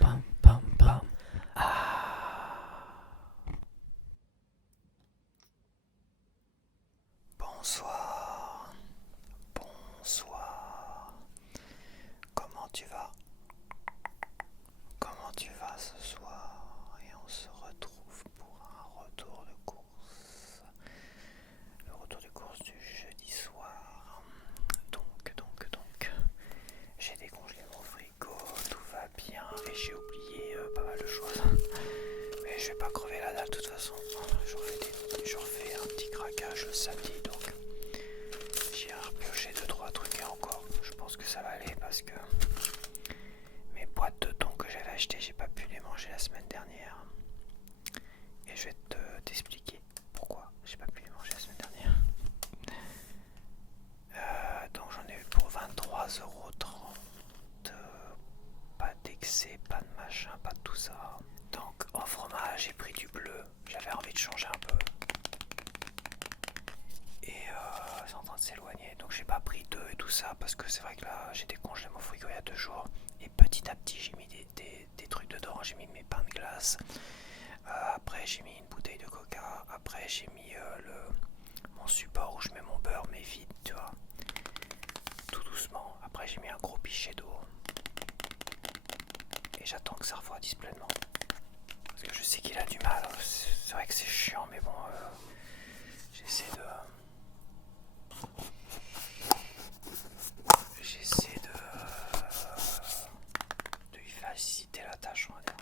Pam, pam, pam. Bonsoir, bonsoir. Comment tu vas? Comment tu vas ce soir? Et on se retrouve pour un retour de course. Le retour de course du jeudi soir. Donc, j'ai décongelé mon frigo, tout va bien et j'ai oublié pas mal de choses. Mais je vais pas crever la dalle de toute façon. Je refais un petit craquage le samedi, donc j'ai repioché 2-3 trucs et encore. Je pense que ça va aller parce que mes boîtes de thon que j'avais achetées, j'ai pas pu les manger la semaine dernière. Et je vais t'expliquer pourquoi j'ai pas pu les manger la semaine dernière. Donc j'en ai eu pour 23,30 €. Pas d'excès, pas de machin, pas de tout ça. Donc en fromage, j'ai pris du bleu. J'avais envie de changer un peu. Et c'est en train de s'éloigner. Donc j'ai pas pris d'œufs et tout ça parce que c'est vrai que là j'ai décongelé mon frigo il y a 2 jours. Et petit à petit j'ai mis des trucs dedans. J'ai mis mes pains de glace. Après j'ai mis une bouteille de coca. Après j'ai mis mon support où je mets mon beurre mais vide, tu vois. Tout doucement. Après j'ai mis un gros pichet d'eau. Et j'attends que ça refroidisse pleinement. Parce que je sais qu'il a du mal. C'est vrai que c'est chiant mais bon, j'essaie de lui faciliter la tâche, on va dire.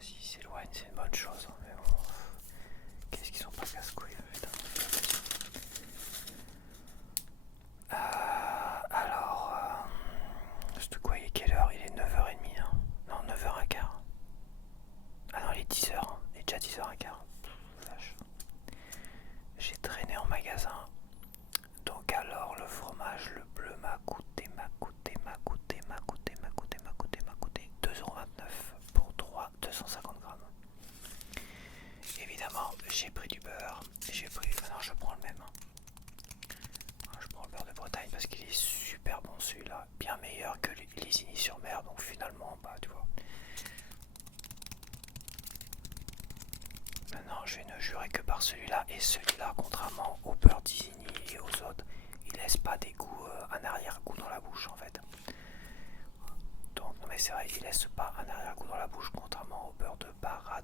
S'il s'éloigne, c'est une bonne chose, hein, mais bon, qu'est-ce qu'ils sont pas casse-couilles, putain. C'est quoi, il est quelle heure? Il est 9h30, hein. Non, 9h15. Ah non, il est 10h, hein. Il est déjà 10h15. Vache. J'ai traîné en magasin. Donc alors, le fromage, le bleu m'a coûté 2,29 € pour 250 grammes. Évidemment, j'ai pris du beurre. Maintenant, je prends le même. Je prends le beurre de Bretagne parce qu'il est super bon celui-là. Bien meilleur que Ligny-sur-Mer. Donc finalement, bah tu vois. Maintenant, je vais ne jurer que par celui-là. Et celui-là, contrairement au beurre d'Isigny et aux autres, il laisse pas des goûts, un arrière-goût dans la bouche en fait. Donc, non mais c'est vrai, il laisse pas un arrière-goût dans la bouche, contrairement au beurre de Barat,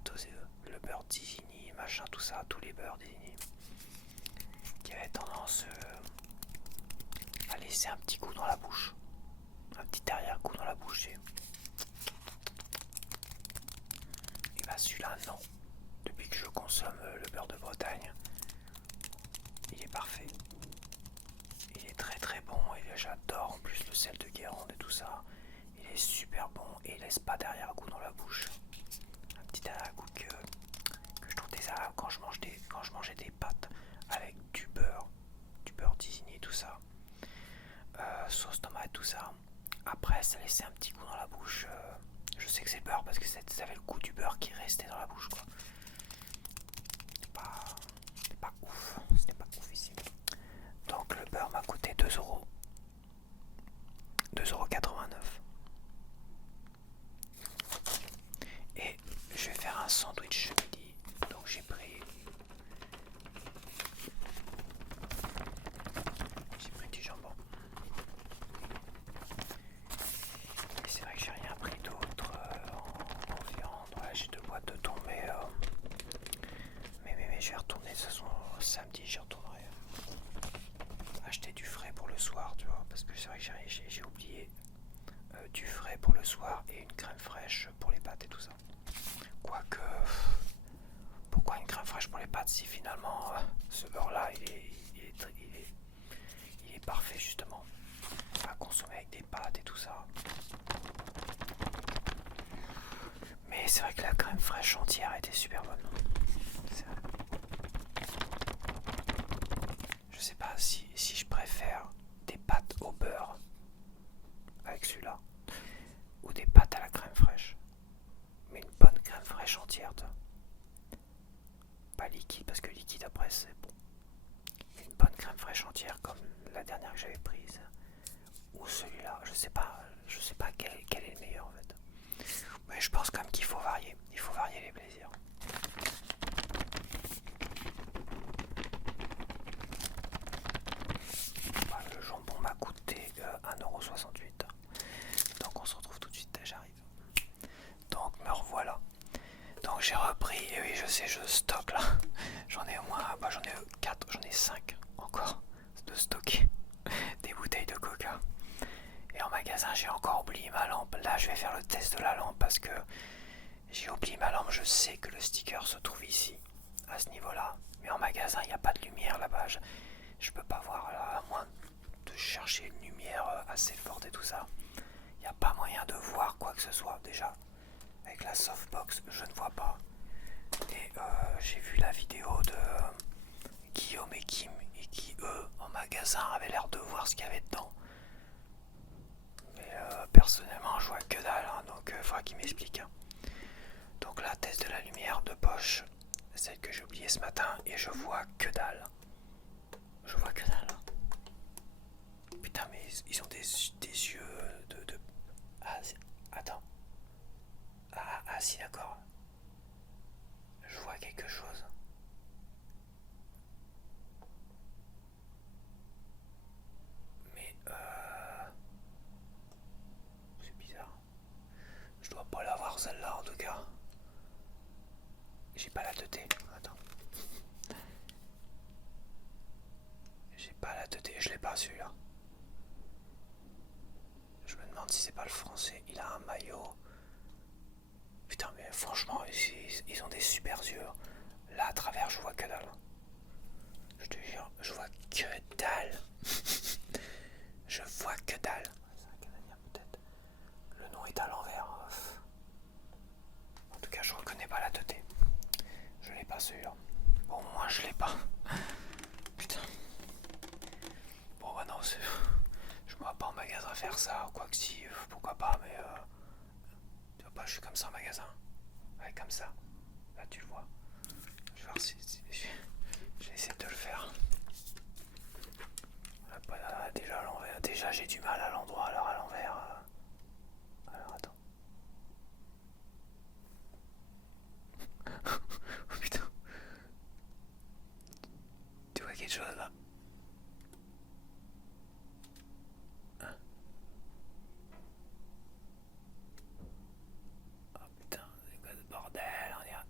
le beurre d'Isigny, machin, tout ça, tous les beurres d'Isigny, qui avaient tendance à laisser un petit goût dans la bouche, un petit arrière-goût dans la bouche. Et bah celui-là, non. Depuis que je consomme le beurre de Bretagne, il est parfait. Il est très très bon et j'adore en plus le sel de Guérande et tout ça. Il est super bon et il laisse pas d'arrière-goût dans la bouche. Un petit arrière-goût que je trouve désagréable quand je mangeais des pâtes avec du beurre d'Isigny et tout ça. Sauce tomate, tout ça. Après, ça laissait un petit goût dans la bouche. Je sais que c'est le beurre parce que ça avait le goût du beurre qui restait dans la bouche, quoi. C'était pas ouf. C'était pas ouf ici. Donc le beurre m'a coûté 2 €. 2,89 €. Et je vais faire un sandwich midi. Donc j'ai pris du jambon. Et c'est vrai que j'ai rien pris d'autre en viande. Ouais, j'ai 2 boîtes de thon, mais je vais retourner de toute façon samedi, j'y retournerai acheter du frais pour le soir, tu vois, parce que c'est vrai que j'ai oublié du frais pour le soir et une crème fraîche pour les pâtes et tout ça. Quoique, pourquoi une crème fraîche pour les pâtes si finalement ce beurre là il est parfait justement à consommer avec des pâtes et tout ça. Mais c'est vrai que la crème fraîche entière était super bonne. Je sais pas si je préfère des pâtes au beurre avec celui-là ou des pâtes plaisir. Voilà, le jambon m'a coûté 1,68 €. Donc on se retrouve tout de suite, j'arrive. Donc me revoilà. Donc j'ai repris, et oui je sais, je stocke là. J'en ai au moins, j'en ai 4, j'en ai 5 encore de stocker des bouteilles de coca. Et en magasin j'ai encore oublié ma lampe. Là je vais faire le test de la lampe parce que j'ai oublié ma lampe. Je sais que le sticker se trouve ici, à ce niveau là. Mais en magasin il n'y a pas de lumière là-bas. Je peux pas voir là, à moins de chercher une lumière assez forte et tout ça. Il n'y a pas moyen de voir quoi que ce soit déjà. Avec la softbox je ne vois pas. Et j'ai vu la vidéo de Guillaume et Kim et qui eux en magasin avaient l'air de voir ce qu'il y avait dedans. Mais personnellement je vois que dalle, hein, donc il faudra qu'ils m'expliquent. Hein. Donc la test de la lumière de poche, celle que j'ai oubliée ce matin, et je vois que dalle. Je vois que dalle. Putain mais ils ont des yeux de... Ah attends. Ah si d'accord. Je vois quelque chose. Mais c'est bizarre. Je dois pas l'avoir celle-là en tout cas. J'ai pas la teuté. Attends. J'ai pas la teuté. Je l'ai pas celui-là. Je me demande si c'est pas le français. Il a un maillot. Putain mais franchement ils ont des super yeux. Là à travers je vois que dalle. Je te jure, je vois que dalle. Je vois que dalle. C'est un Canadien peut-être. Le nom est à l'envers. En tout cas, je reconnais pas la teuté. Je l'ai pas celui-là. Bon, moi je l'ai pas. Putain. Bon, bah non, je me vois pas en magasin faire ça. Quoi que si, pourquoi pas, mais tu vois pas, je suis comme ça en magasin. Ouais, comme ça. Là, tu le vois. Je vais voir si j'ai essayé de le faire. Déjà à l'envers. Déjà, j'ai du mal à l'endroit, alors à l'envers. Alors, attends. Oh putain. Tu vois quelque chose là? Hein? Oh putain, c'est quoi ce bordel? On dirait...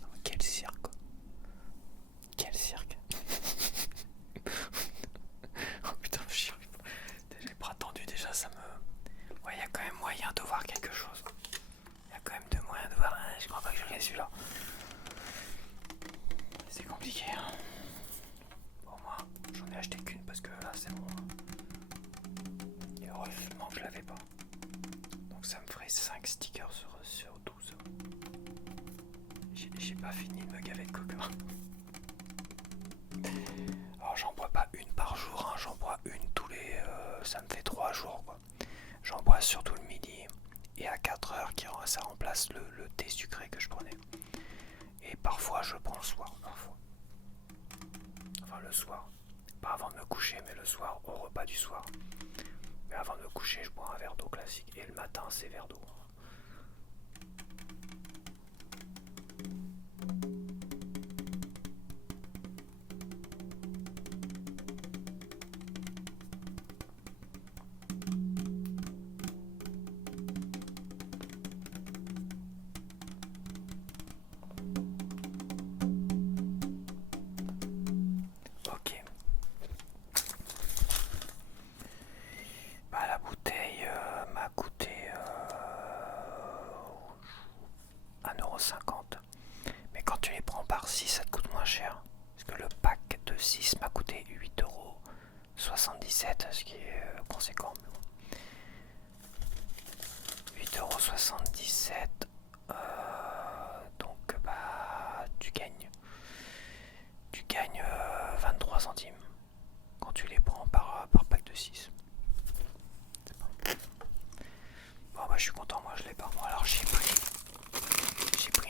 Non, mais quel cirque! Quel cirque! Oh putain, je arrive pas. J'ai les bras tendus déjà, ça me... Ouais, il y a quand même moyen de voir quelque chose. Il y a quand même de moyen de voir... Je crois pas que je l'ai celui-là. C'est compliqué. Hein. Bon, moi, j'en ai acheté qu'une parce que là, c'est bon. Et heureusement que je l'avais pas. Donc ça me ferait 5 stickers sur 12. J'ai pas fini de me gaver de coca. Alors j'en bois pas une par jour, hein. J'en bois une tous les... ça me fait 3 jours quoi. J'en bois surtout le midi et à 4 heures ça remplace le thé sucré que je prenais. Et parfois je prends le soir, parfois. Enfin le soir. Pas avant de me coucher mais le soir, au repas du soir. Mais avant de me coucher je bois un verre d'eau classique et le matin c'est verre d'eau. Ok. Bah la bouteille m'a coûté 1,50 €. Mais quand tu les prends par 6 ça te coûte moins cher. Parce que le pack de 6 m'a coûté 8,77 €, ce qui est conséquent. 8,77 €. Donc bah tu gagnes 23 centimes quand tu les prends par pack de 6. Bon bah je suis content, moi je l'ai pas. Bon alors j'ai pris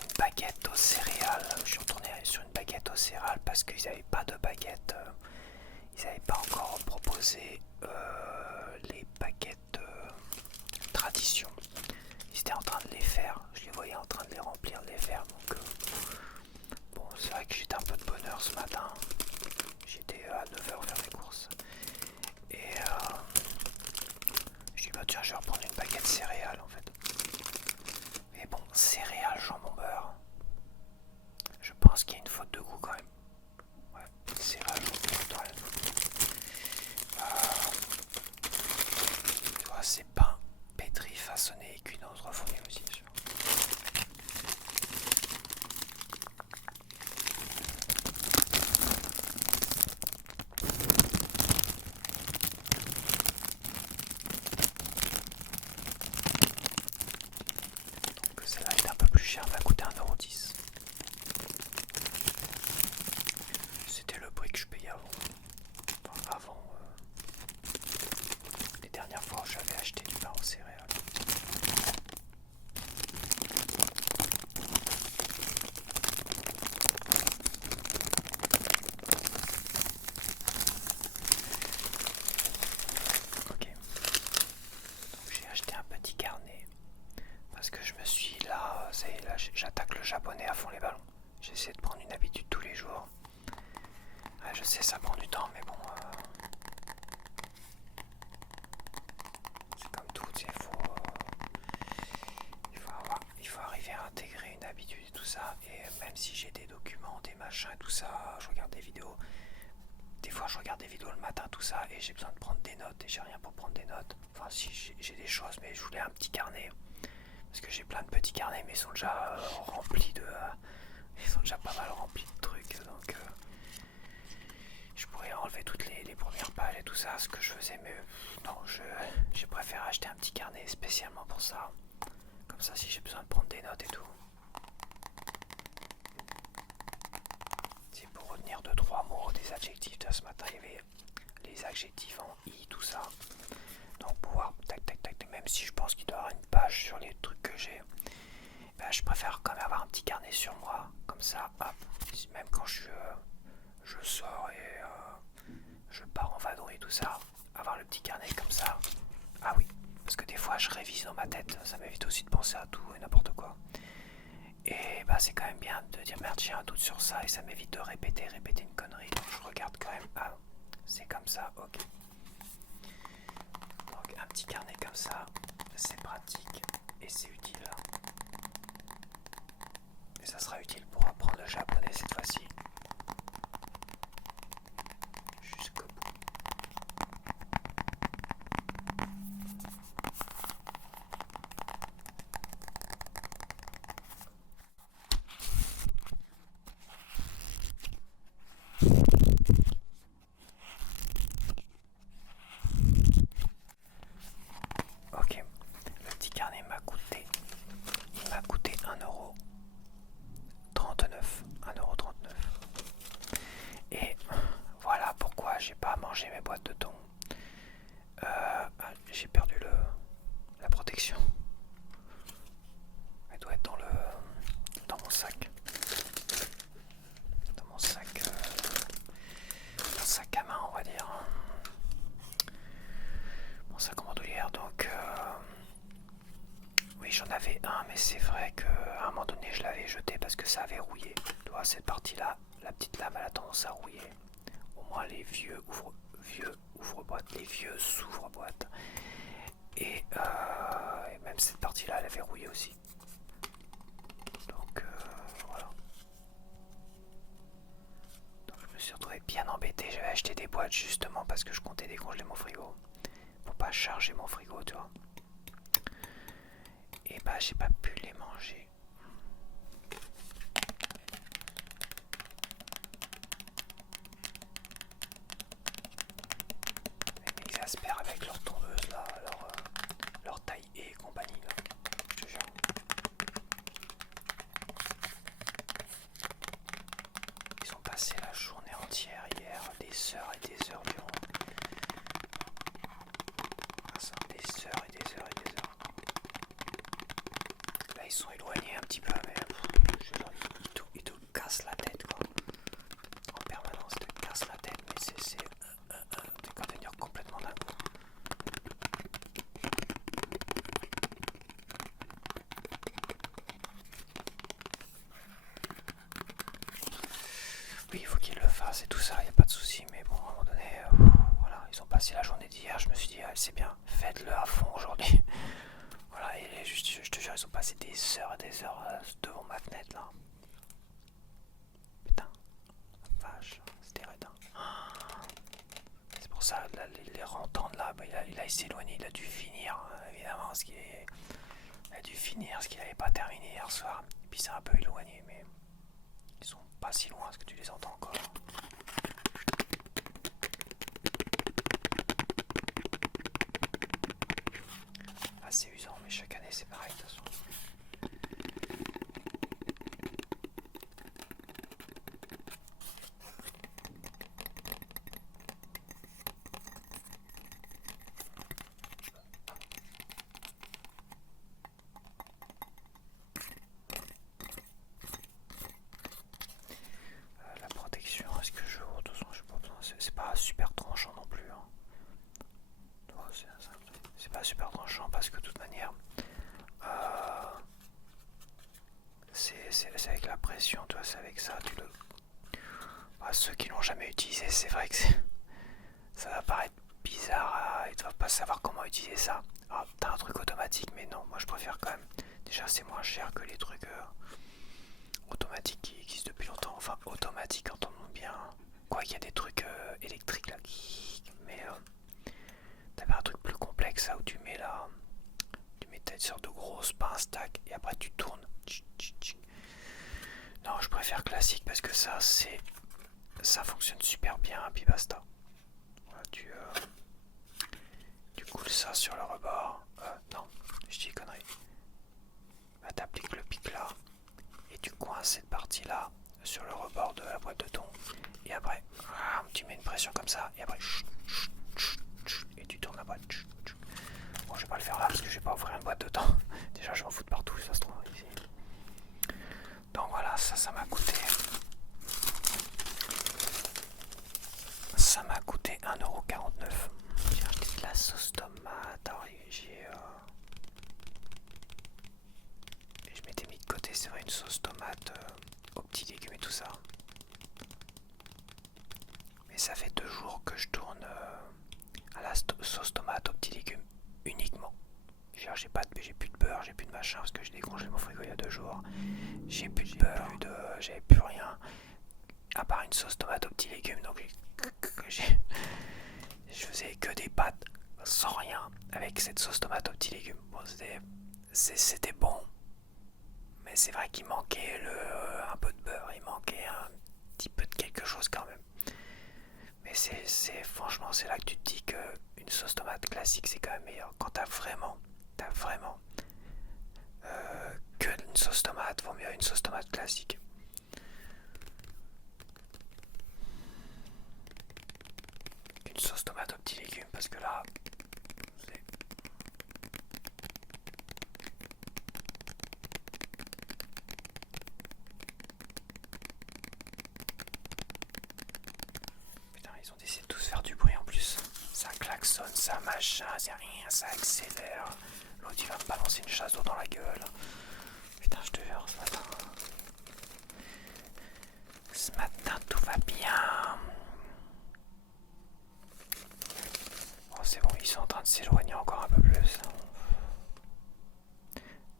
une baguette aux céréales. Je suis retourné sur une baguette aux céréales parce qu'ils n'avaient pas de baguette. Ils n'avaient pas encore proposé les baguettes tradition. je vais reprendre une baguette céréales en fait. Mais bon, céréales, jambon beurre. Je pense qu'il y a une faute de goût quand même. Ouais, céréales, jambon beurre, une faute. Tu vois, c'est pain pétri, façonné et cuit dans notre fournier aussi, bien sûr. Donc celle-là est un peu plus chère, m'a coûté 1,10 €. C'était le prix que je payais avant. Enfin, avant les dernières fois où j'avais acheté du pain aux céréales. Ok. Donc j'ai acheté un petit carnet parce que je me suis là, ça y est, là j'attaque le japonais à fond les ballons. J'essaie de prendre une habitude tous les jours. Ouais, je sais, ça prend du temps, mais bon, c'est comme tout, il faut arriver à intégrer une habitude et tout ça. Et même si j'ai des documents, des machins et tout ça, je regarde des vidéos. Des fois, je regarde des vidéos le matin, tout ça, et j'ai besoin de prendre des notes, et j'ai rien pour prendre des notes. Enfin, si, j'ai des choses, mais je voulais un petit carnet. Parce que j'ai plein de petits carnets, mais ils sont déjà remplis de... ils sont déjà pas mal remplis de trucs, donc... je pourrais enlever toutes les premières pages et tout ça, ce que je faisais, mais non, j'ai préféré acheter un petit carnet spécialement pour ça. Comme ça, si j'ai besoin de prendre des notes et tout. C'est pour retenir 2-3 mots, des adjectifs. Ce matin, il y avait les adjectifs en i, tout ça. Donc pouvoir, tac, tac, tac, même si je pense qu'il doit y avoir une page sur les trucs que j'ai, ben, je préfère quand même avoir un petit carnet sur moi. Comme ça, hop, même quand je sors et je pars en vadrouille, tout ça, avoir le petit carnet comme ça. Ah oui, parce que des fois je révise dans ma tête, ça m'évite aussi de penser à tout et n'importe quoi. Et bah c'est quand même bien de dire merde, j'ai un doute sur ça, et ça m'évite de répéter une connerie. Donc je regarde quand même, ah c'est comme ça, ok. Donc un petit carnet comme ça, c'est pratique et c'est utile. Et ça sera utile pour apprendre le japonais cette fois-ci. Jusqu'au bout. Ok, le petit carnet m'a coûté 1,39 €. Et voilà pourquoi j'ai pas mangé mes boîtes de thon. J'ai perdu la protection. Elle doit être dans mon sac. Dans mon sac à main, on va dire. Mon sac en bandoulière. Donc oui, j'en avais un, mais c'est vrai qu'à un moment donné je l'avais jeté parce que ça avait rouillé. Tu vois, cette partie là, la petite lame, elle a tendance à rouiller. Au moins les vieux ouvre-boîtes, les vieux s'ouvre-boîtes. Et même cette partie là, elle avait rouillé aussi. Donc voilà. Donc je me suis retrouvé bien embêté. J'avais acheté des boîtes justement parce que je comptais décongeler mon frigo. Pour pas charger mon frigo, tu vois. Et bah j'ai pas pu les manger. Ils m'exaspèrent avec leur tondeuse là, leur taille et compagnie là. Je te jure. Ils ont passé la journée entière hier, des heures et des heures durant. Des heures et des heures et des heures. Là ils sont éloignés un petit peu, mais ils te cassent la tête quoi. En permanence, ils te cassent la tête, mais c'est quand devenir complètement dingue. Oui, il faut qu'ils le fassent et tout ça, il n'y a pas de souci, mais bon, à un moment donné, voilà, ils ont pas passé la journée d'hier, je me suis dit, ah, c'est bien, faites-le à fond aujourd'hui. Voilà, et je te jure, ils ont passé des heures et des heures devant ma fenêtre là. Putain, vache, c'était raide. C'est pour ça, là, les rentendre là, bah, il a s'éloigné, il a dû finir, évidemment, il a dû finir ce qu'il n'avait pas terminé hier soir. Et puis c'est un peu éloigné, mais ils sont pas si loin, est-ce que tu les entends encore? Assez usant, mais chaque année c'est pareil de toute façon. La protection, est-ce que je... De toute façon, je sais pas, c'est pas super tranchant non plus. Hein. C'est pas super tranchant parce que de toute manière, c'est avec la pression, tu vois, c'est avec ça. Bah, ceux qui l'ont jamais utilisé, c'est vrai que ça va paraître bizarre, ils doivent pas savoir comment utiliser ça. Alors, t'as un truc automatique, mais non, moi je préfère quand même. Déjà, c'est moins cher que les trucs automatiques qui existent depuis longtemps. Enfin, automatique, entendons bien. Quoi qu'il y a des trucs électriques là, mais t'avais un truc plus complexe là où tu mets là. Tu mets une sorte de grosse pince, tac, et après tu tournes. Non, je préfère classique parce que ça fonctionne super bien, puis basta. Voilà, tu coules ça sur le rebord. Non, je dis connerie. Bah, t'appliques le pic là, et tu coinces cette partie là sur le rebord de la boîte de thon. Et après, tu mets une pression comme ça, et après, et tu tournes la boîte. Bon, je vais pas le faire là parce que je vais pas ouvrir une boîte de thon. Déjà, je m'en fous de partout, ça se trouve ici. Donc voilà, ça m'a coûté. Ça m'a coûté 1,49 €. J'ai acheté de la sauce tomate. Alors, je m'étais mis de côté, c'est vrai, une sauce tomate aux petits légumes et tout ça. Mais ça fait 2 jours que je tourne à la sauce tomate aux petits légumes uniquement. J'ai plus de beurre, j'ai plus de machin parce que j'ai décongelé mon frigo il y a 2 jours. J'ai plus de beurre, j'avais plus rien à part une sauce tomate aux petits légumes. Donc je faisais que des pâtes sans rien avec cette sauce tomate aux petits légumes. Bon, c'était bon, mais c'est vrai qu'il manquait un peu de beurre, il manquait un petit peu de quelque chose quand même. Mais franchement, c'est là que tu te dis qu'une sauce tomate classique c'est quand même meilleur. Quand t'as vraiment que une sauce tomate, vaut mieux une sauce tomate classique. Une sauce tomate aux petits légumes parce que là, c'est... Putain, ils ont décidé de tous faire du bruit en plus. Ça klaxonne, ça machin, c'est rien, ça accélère. L'autre il va me balancer une chasse d'eau dans la gueule. Putain, je te jure, ce matin tout va bien. Oh, c'est bon, ils sont en train de s'éloigner encore un peu plus.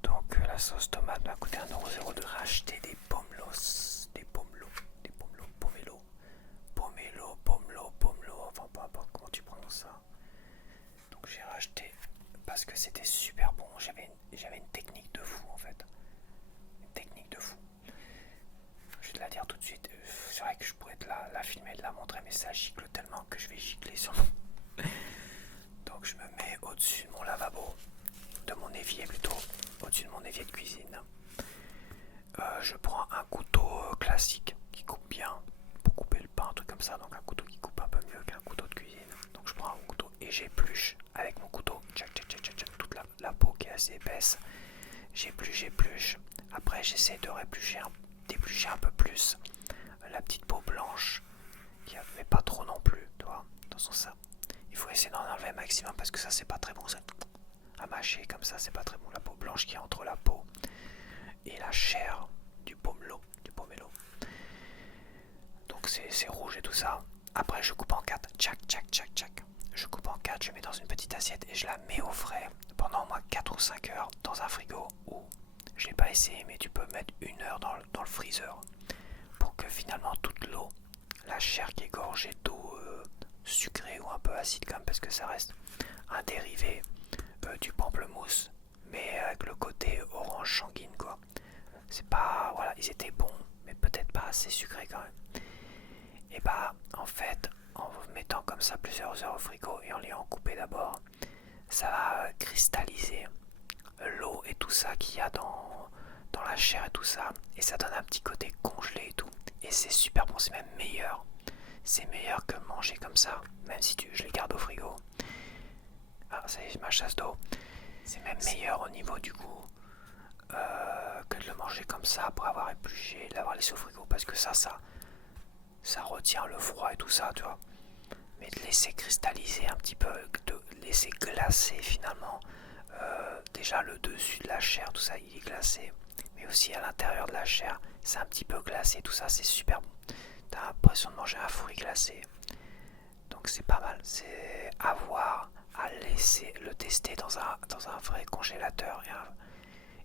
Donc la sauce tomate m'a coûté 1,02 € de racheter des pomelos. Des pomelo, enfin peu importe comment tu prononces ça. Donc j'ai racheté parce que c'était super bon. J'avais une technique de fou en fait. Une technique de fou. Je vais te la dire tout de suite. C'est vrai que je pourrais te la filmer et te la montrer, mais ça gicle tellement que je vais gicler sur mon... Donc je me mets au-dessus de mon lavabo, de mon évier plutôt, au-dessus de mon évier de cuisine. Je prends un couteau classique qui coupe bien pour couper le pain, un truc comme ça. Donc un couteau qui coupe un peu mieux qu'un couteau de cuisine. Donc je prends un couteau et j'épluche avec mon couteau toute la peau qui est assez épaisse. J'épluche. Après j'essaie de d'éplucher un peu plus la petite peau blanche, mais pas trop non plus, tu vois, dans son ça. Il faut essayer d'en enlever un maximum parce que ça c'est pas très bon, ça. À mâcher comme ça c'est pas très bon, la peau blanche qui est entre la peau et la chair du pomelo. Donc c'est rouge et tout ça. Après je coupe en 4, tchac. je coupe en 4, je mets dans une petite assiette et je la mets au frais pendant au moins 4 ou 5 heures dans un frigo ou je l'ai pas essayé mais tu peux mettre 1 heure dans le freezer pour que finalement toute l'eau, la chair qui est gorgée d'eau sucrée ou un peu acide quand même parce que ça reste un dérivé du pamplemousse mais avec le côté orange sanguine quoi. C'est pas, voilà, ils étaient bons mais peut-être pas assez sucrés quand même. Et bah en fait en mettant comme ça plusieurs heures au frigo et en l'ayant coupé d'abord, ça va cristalliser l'eau et tout ça qu'il y a dans la chair et tout ça, et ça donne un petit côté congelé et tout, et c'est super bon, c'est même meilleur. C'est meilleur que manger comme ça, même si je les garde au frigo. Ah, ça y est, ma chasse d'eau. C'est même meilleur au niveau du goût que de le manger comme ça après avoir épluché, l'avoir laissé au frigo, parce que ça retient le froid et tout ça, tu vois. Mais de laisser cristalliser un petit peu, de laisser glacer finalement déjà le dessus de la chair, tout ça il est glacé, mais aussi à l'intérieur de la chair c'est un petit peu glacé, tout ça c'est super bon. T'as l'impression de manger un fruit glacé, donc c'est pas mal. C'est à voir, à laisser le tester dans un vrai congélateur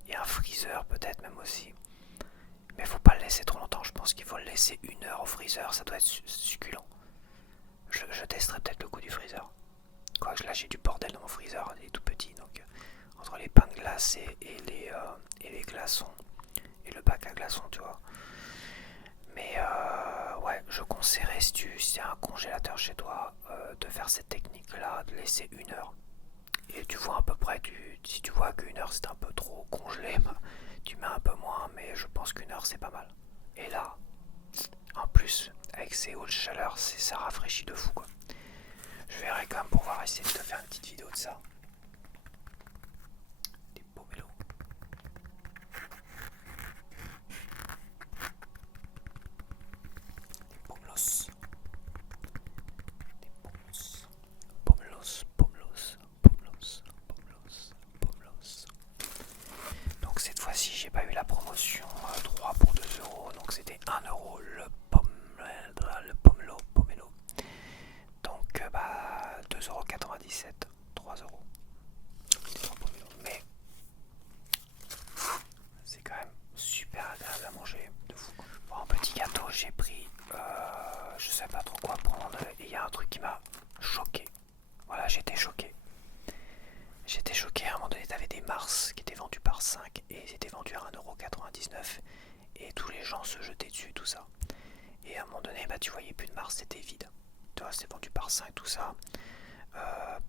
et un freezer peut-être même aussi. Mais faut pas le laisser trop longtemps, je pense qu'il faut le laisser 1 heure au freezer, ça doit être succulent. Je testerai peut-être le goût du freezer. Quoique là j'ai du bordel dans mon freezer, il est tout petit, donc entre les pains de glace et les glaçons et le bac à glaçons, tu vois. Mais ouais, je conseillerais si tu as un congélateur chez toi de faire cette technique là, de laisser 1 heure. Et tu vois à peu près, si tu vois qu'1 heure c'est un peu trop congelé, bah, tu mets un peu moins, mais je pense qu'1 heure c'est pas mal. Et là, en plus, avec ces hautes chaleurs, ça rafraîchit de fou quoi. Je verrai quand même pouvoir essayer de te faire une petite vidéo de ça. Des pomelos. Des pomelos. Des pomelos. Pomelos, pomelos, pomelos, pomelos, pomelos. Donc cette fois-ci, j'ai pas eu la promotion 3 pour 2 euros. Donc c'était 1 euro le pomelo, pomelo. Donc bah 2,97 €, 3 euros. Mais c'est quand même super agréable à manger, de fou. Pour un petit gâteau, j'ai pris, je sais pas trop quoi prendre. Et il y a un truc qui m'a choqué. Voilà, j'étais choqué. J'étais choqué, à un moment donné, t'avais des Mars qui étaient vendus par 5 et ils étaient vendus à 1,99 € et tous les gens se jetaient dessus, tout ça. Et à un moment donné, bah, tu voyais plus de Mars, c'était vide. Tu vois, c'était vendu par 5, tout ça.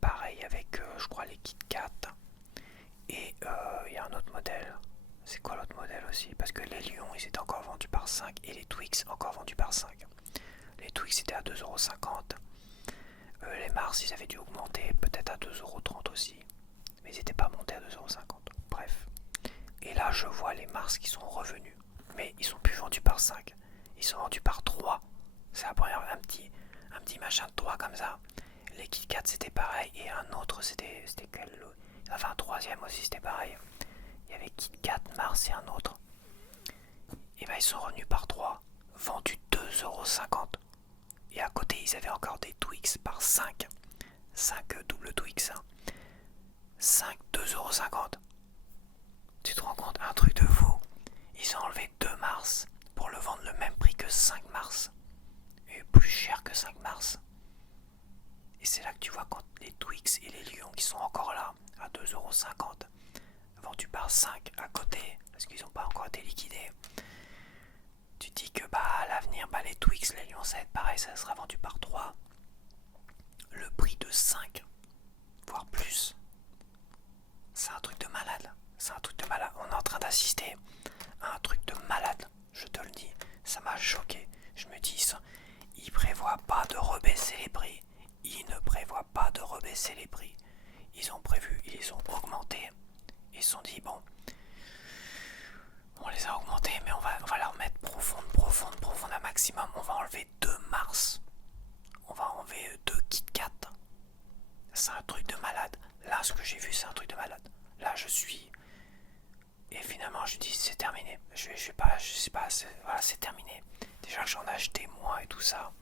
Pareil avec, je crois, les Kit Kat. Et il y a un autre modèle. C'est quoi l'autre modèle aussi? Parce que les Lions, ils étaient encore vendus par 5 et les Twix encore vendus par 5. Les Twix étaient à 2,50 €. Les Mars, ils avaient dû augmenter peut-être à 2,30 € aussi. Mais ils n'étaient pas montés à 2,50 €. Bref. Et là, je vois les Mars qui sont revenus. Mais ils sont plus vendus par 5. Ils sont vendus par 3. C'est la première, un petit machin de 3 comme ça. Les Kit Kat, c'était pareil. Et un autre, c'était quel? Enfin, un troisième aussi, c'était pareil. Il y avait Kit Kat, Mars et un autre. Et ben, ils sont revenus par 3. Vendus 2,50 €. Et à côté, ils avaient encore des Twix par 5. 5 double Twix. 5, 2,50 €. Tu te rends compte, un truc de fou. Ils ont enlevé 2 Mars pour le vendre le même prix que 5 Mars. Et plus cher que 5 Mars. Et c'est là que tu vois quand les Twix et les Lions qui sont encore là à 2,50 €, vendus par 5 à côté, parce qu'ils n'ont pas encore été liquidés. Tu dis que bah à l'avenir, bah, les Twix, les Lions, ça va être pareil, ça sera vendu par 3. Le prix de 5, voire plus. C'est un truc de malade. C'est un truc de malade. On est en train d'assister à un truc de malade. Je te le dis. Ça m'a choqué. Je me dis, ils prévoient pas de rebaisser les prix. Ils ne prévoient pas de rebaisser les prix. Ils ont prévu, ils les ont augmentés. Ils se sont dit, bon, on les a augmentés, mais on va leur mettre profonde un maximum. On va enlever 2 Mars. On va enlever 2 Kit Kat. C'est un truc de malade. Là, ce que j'ai vu, c'est un truc de malade. Là, je suis... Et finalement, je dis, c'est terminé. Je sais pas, voilà, c'est terminé. Déjà que j'en ai acheté moins et tout ça.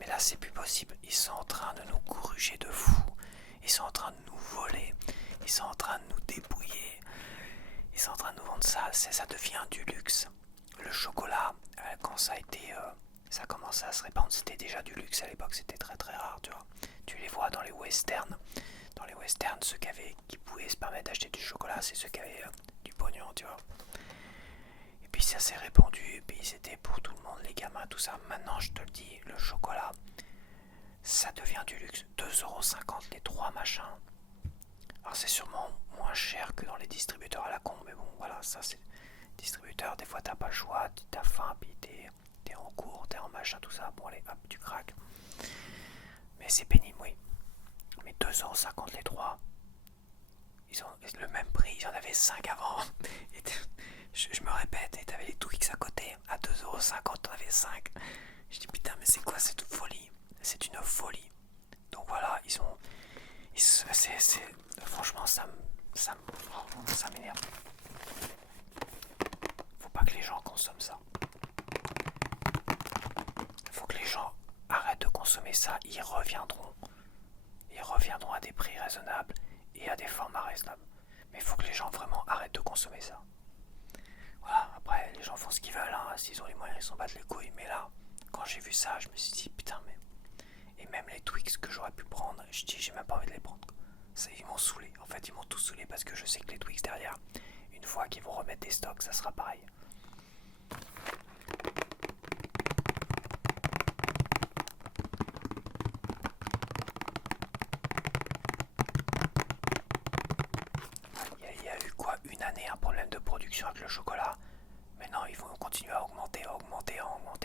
Mais là, c'est plus possible. Ils sont en train de nous gruger de fou. Ils sont en train de nous voler. Ils sont en train de nous dépouiller. Ils sont en train de nous vendre ça. Ça devient du luxe. Le chocolat, quand ça a été... ça a commencé à se répandre, c'était déjà du luxe à l'époque, c'était très très rare, tu vois. Tu les vois dans les westerns. Dans les westerns, ceux qui pouvaient se permettre d'acheter du chocolat, c'est ceux qui avaient du pognon, tu vois. Et puis ça s'est répandu, et puis c'était pour tout le monde, les gamins, tout ça. Maintenant, je te le dis, le chocolat, ça devient du luxe. 2,50 € les 3 machins. Alors c'est sûrement moins cher que dans les distributeurs à la con, mais bon, voilà, ça c'est... Distributeur, des fois t'as pas le choix, t'as faim, puis t'es en cours, t'es en machin, tout ça, bon allez, hop, tu craques. Mais c'est pénible, oui. Mais 2,50 € les 3, ils ont le même prix, il y en avait 5 avant. Et je me répète, et t'avais les Twix à côté, à 2,50 € t'en avais 5. Je dis putain, mais c'est quoi cette folie? C'est une folie. Donc voilà, franchement, ça m'énerve. Faut pas que les gens consomment ça. Faut que les gens arrêtent de consommer ça, ils reviendront. Ils reviendront à des prix raisonnables et à des formats raisonnables. Mais il faut que les gens vraiment arrêtent de consommer ça. Voilà, après les gens font ce qu'ils veulent, hein. S'ils ont les moyens ils s'en battent les couilles. Mais là, quand j'ai vu ça, je me suis dit putain mais... Et même les Twix que j'aurais pu prendre, je dis j'ai même pas envie de les prendre. Ça, ils m'ont saoulé, en fait ils m'ont tous saoulé parce que je sais que les Twix derrière, une fois qu'ils vont remettre des stocks, ça sera pareil. Il y a eu quoi, une année, un problème de production avec le chocolat. Maintenant ils vont continuer à augmenter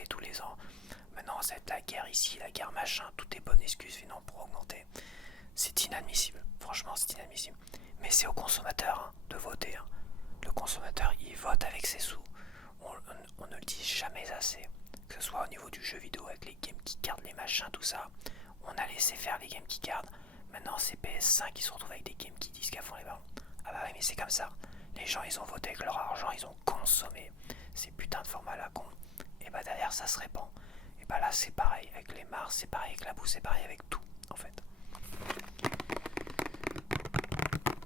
tous les ans. Maintenant ça va être la guerre ici, la guerre machin, tout est bonne excuse finalement pour augmenter. C'est inadmissible, franchement c'est inadmissible. Mais c'est au consommateur hein, de voter. Hein. Le consommateur il vote avec ses sous. On ne le dit jamais assez. Que ce soit au niveau du jeu vidéo avec les Game Keycards, les machins, tout ça. On a laissé faire les Game Keycards. Maintenant c'est PS5 qui se retrouvent avec des Game Key disques à fond les ballons. Ah bah oui mais c'est comme ça. Les gens ils ont voté avec leur argent, ils ont consommé ces putains de formats à la con. Et bah derrière ça se répand. Et bah là c'est pareil avec les Mars, c'est pareil avec la boue, c'est pareil avec tout en fait.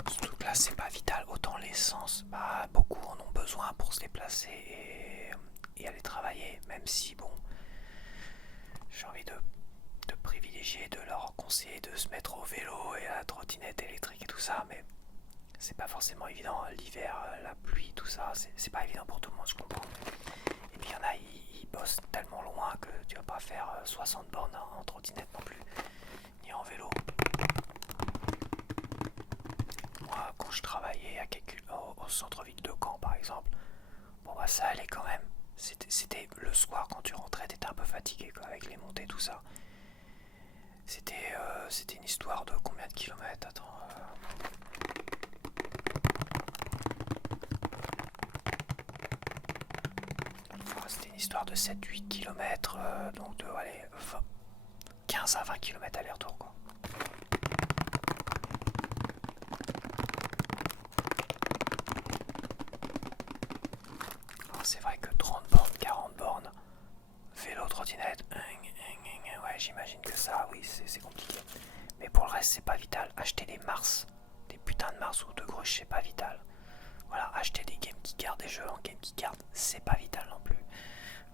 Surtout que là c'est pas vital, autant l'essence, bah beaucoup en ont besoin pour se déplacer et aller travailler, même si bon, j'ai envie de privilégier, de leur conseiller de se mettre au vélo et à la trottinette électrique et tout ça, mais c'est pas forcément évident, l'hiver, la pluie, tout ça, c'est pas évident pour tout le monde, je comprends. Et puis il y en a, ils bossent tellement loin que tu vas pas faire 60 bornes en trottinette non plus, ni en vélo. Moi, quand je travaillais au centre-ville de Caen par exemple, bon bah ça allait quand même. C'était le soir quand tu rentrais, t'étais un peu fatigué quoi, avec les montées tout ça. C'était une histoire de combien de kilomètres? Attends. C'était une histoire de 7-8 km, donc de 15 à 20 km aller-retour quoi. Alors c'est vrai que 30 bornes, 40 bornes, vélo, trottinette, ouais j'imagine que ça, oui c'est compliqué. Mais pour le reste c'est pas vital. Acheter des Mars, des putains de Mars ou de Gruche c'est pas vital. Voilà, acheter des Game Keycards, des jeux en Game Keycard, c'est pas vital non plus.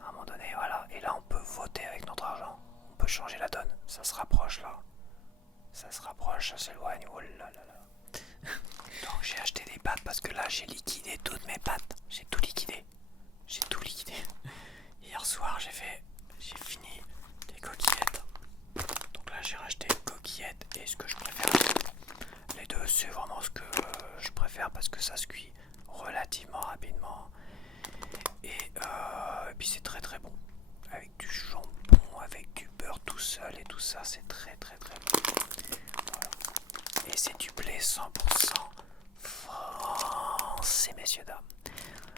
À un moment donné, voilà. Et là, on peut voter avec notre argent. On peut changer la donne. Ça se rapproche là. Ça se rapproche, ça s'éloigne. Oh là là là. Donc j'ai acheté des pâtes parce que là, j'ai liquidé toutes mes pâtes. J'ai tout liquidé. J'ai tout liquidé. Hier soir, j'ai fini les coquillettes. Donc là, j'ai racheté les coquillettes et ce que je préfère. Les deux, c'est vraiment ce que je préfère parce que ça se cuit relativement rapidement. Et puis c'est très très bon. Avec du jambon, avec du beurre tout seul et tout ça, c'est très très très bon. Voilà. Et c'est du blé 100% français, messieurs dames.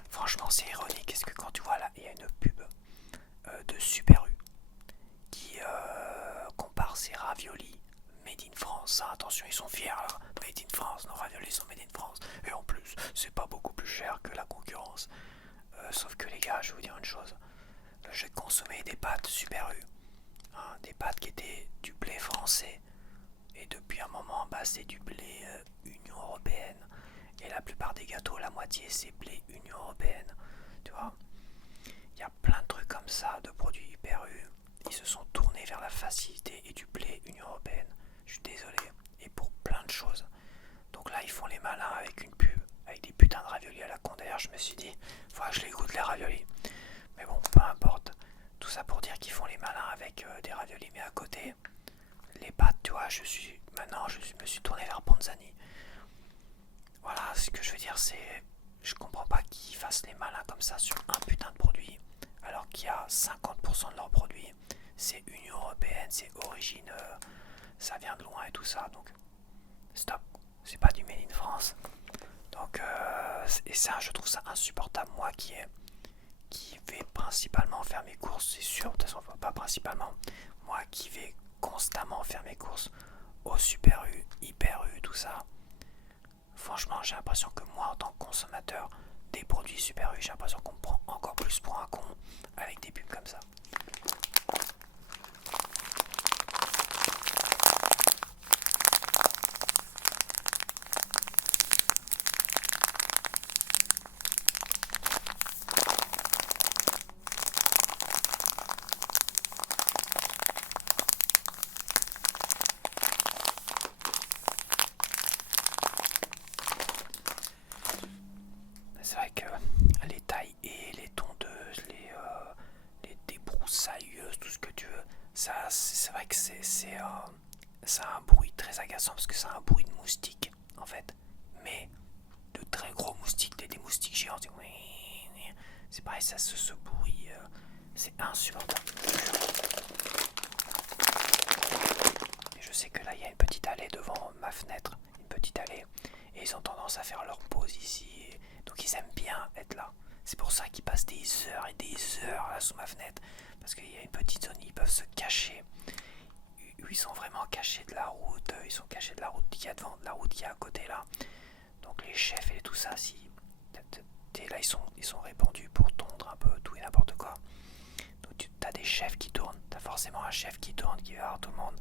Franchement, c'est ironique. Est-ce que quand tu vois là, il y a une pub de Super U qui compare ses raviolis made in France. Ah, attention, ils sont fiers là. Made in France, nos raviolis sont made in France. Et en plus, c'est pas beaucoup plus cher que la concurrence. Sauf que les gars, je vais vous dire une chose. J'ai consommé des pâtes Super U. hein, des pâtes qui étaient du blé français. Et depuis un moment, bah, c'est du blé Union Européenne. Et la plupart des gâteaux, la moitié, c'est blé Union Européenne. Tu vois, il y a plein de trucs comme ça, de produits hyper U. Ils se sont tournés vers la facilité et du blé Union Européenne. Je suis désolé. Et pour plein de choses. Donc là, ils font les malins avec une pub, avec des putains de raviolis à la con. D'ailleurs, je me suis dit, faudra que je les goûte les raviolis. Mais bon, peu importe. Tout ça pour dire qu'ils font les malins avec des raviolis. Mais à côté, les pâtes, tu vois, maintenant, me suis tourné vers Panzani. Voilà, ce que je veux dire, c'est, je comprends pas qu'ils fassent les malins comme ça sur un putain de produit, alors qu'il y a 50% de leurs produits, c'est Union Européenne, c'est origine, ça vient de loin et tout ça, donc stop, c'est pas du Made in France. Donc, et ça, je trouve ça insupportable, moi qui vais principalement faire mes courses, c'est sûr, de toute façon, pas principalement, moi qui vais constamment faire mes courses au Super U, Hyper U, tout ça. Franchement, j'ai l'impression que moi, en tant que consommateur des produits Super U, j'ai l'impression qu'on me prend encore plus pour un con avec des pubs comme ça. C'est vrai que les tailles et les tondeuses, les débroussailleuses, tout ce que tu veux, ça, c'est vrai que ça a un bruit très agaçant parce que ça a un bruit de moustique en fait. Mais de très gros moustiques, des moustiques géants, c'est pareil, ça ce bruit, c'est insupportable. Et je sais que là il y a une petite allée devant ma fenêtre, une petite allée, et ils ont tendance à faire leur pause ici, donc ils aiment bien être là. C'est pour ça qu'ils passent des heures et des heures là sous ma fenêtre, parce qu'il y a une petite zone où ils peuvent se cacher, où ils sont vraiment cachés de la route, ils sont cachés de la route qu'il y a devant, de la route qu'il y a à côté là. Donc les chefs et tout ça, si là ils sont répandus pour tondre un peu tout et n'importe quoi. Donc tu as des chefs qui tournent, tu as forcément un chef qui tourne, qui va voir tout le monde.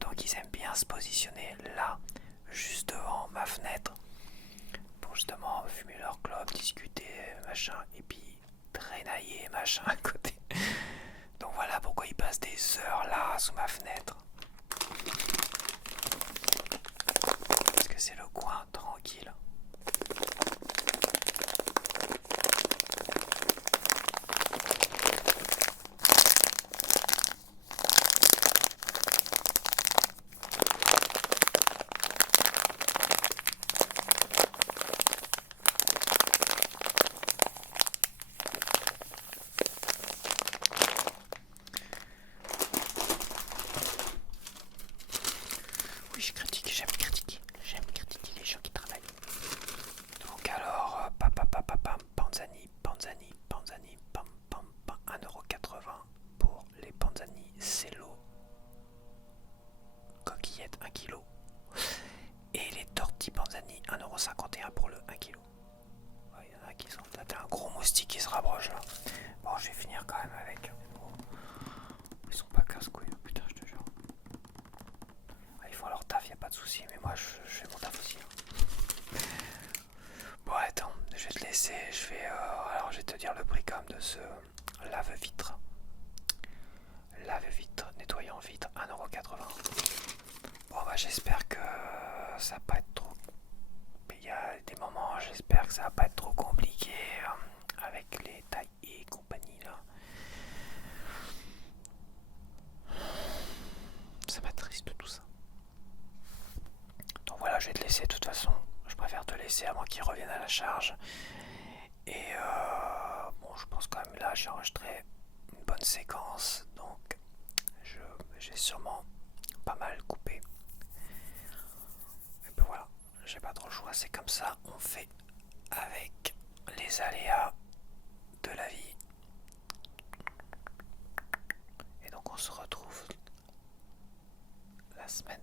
Donc ils aiment bien se positionner là, juste devant ma fenêtre, pour justement fumer leur clope, discuter, machin, et puis traînailler, machin à côté. Donc voilà pourquoi ils passent des heures là, sous ma fenêtre. Parce que c'est le coin tranquille. Oui, j'aime critiquer les gens qui travaillent. Donc alors, Panzani, pam, pam, pam, 1,80€ pour les Panzani Cello, coquillettes 1 kg. Et les tortillas Panzani, 1,51€ pour le 1 kg. Il y en a qui sont... T'as un gros moustique qui se rapproche là. Bon, je vais finir quand même avec. Bon, ils sont pas casse-couilles, putain, je te jure. Ils font leur taf, y a pas de souci, mais moi je fais mon taf aussi. Bon, attends, je vais te laisser. Alors, je vais te dire le prix quand même de ce lave-vitre. Lave-vitre, nettoyant vitre, 1,80€. Bon, bah, j'espère que ça va pas être trop. Il y a des moments, j'espère que ça va pas être trop compliqué avec les tailles et compagnie là. Ça m'attriste tout ça. Donc voilà, je vais te laisser de toute façon. Je préfère te laisser avant qu'ils reviennent à la charge. Et bon, je pense quand même là, j'ai enregistré une bonne séquence. Donc j'ai sûrement pas mal coupé. Et puis voilà, j'ai pas trop le choix, c'est comme ça. On fait avec les aléas de la vie. Et donc on se retrouve la semaine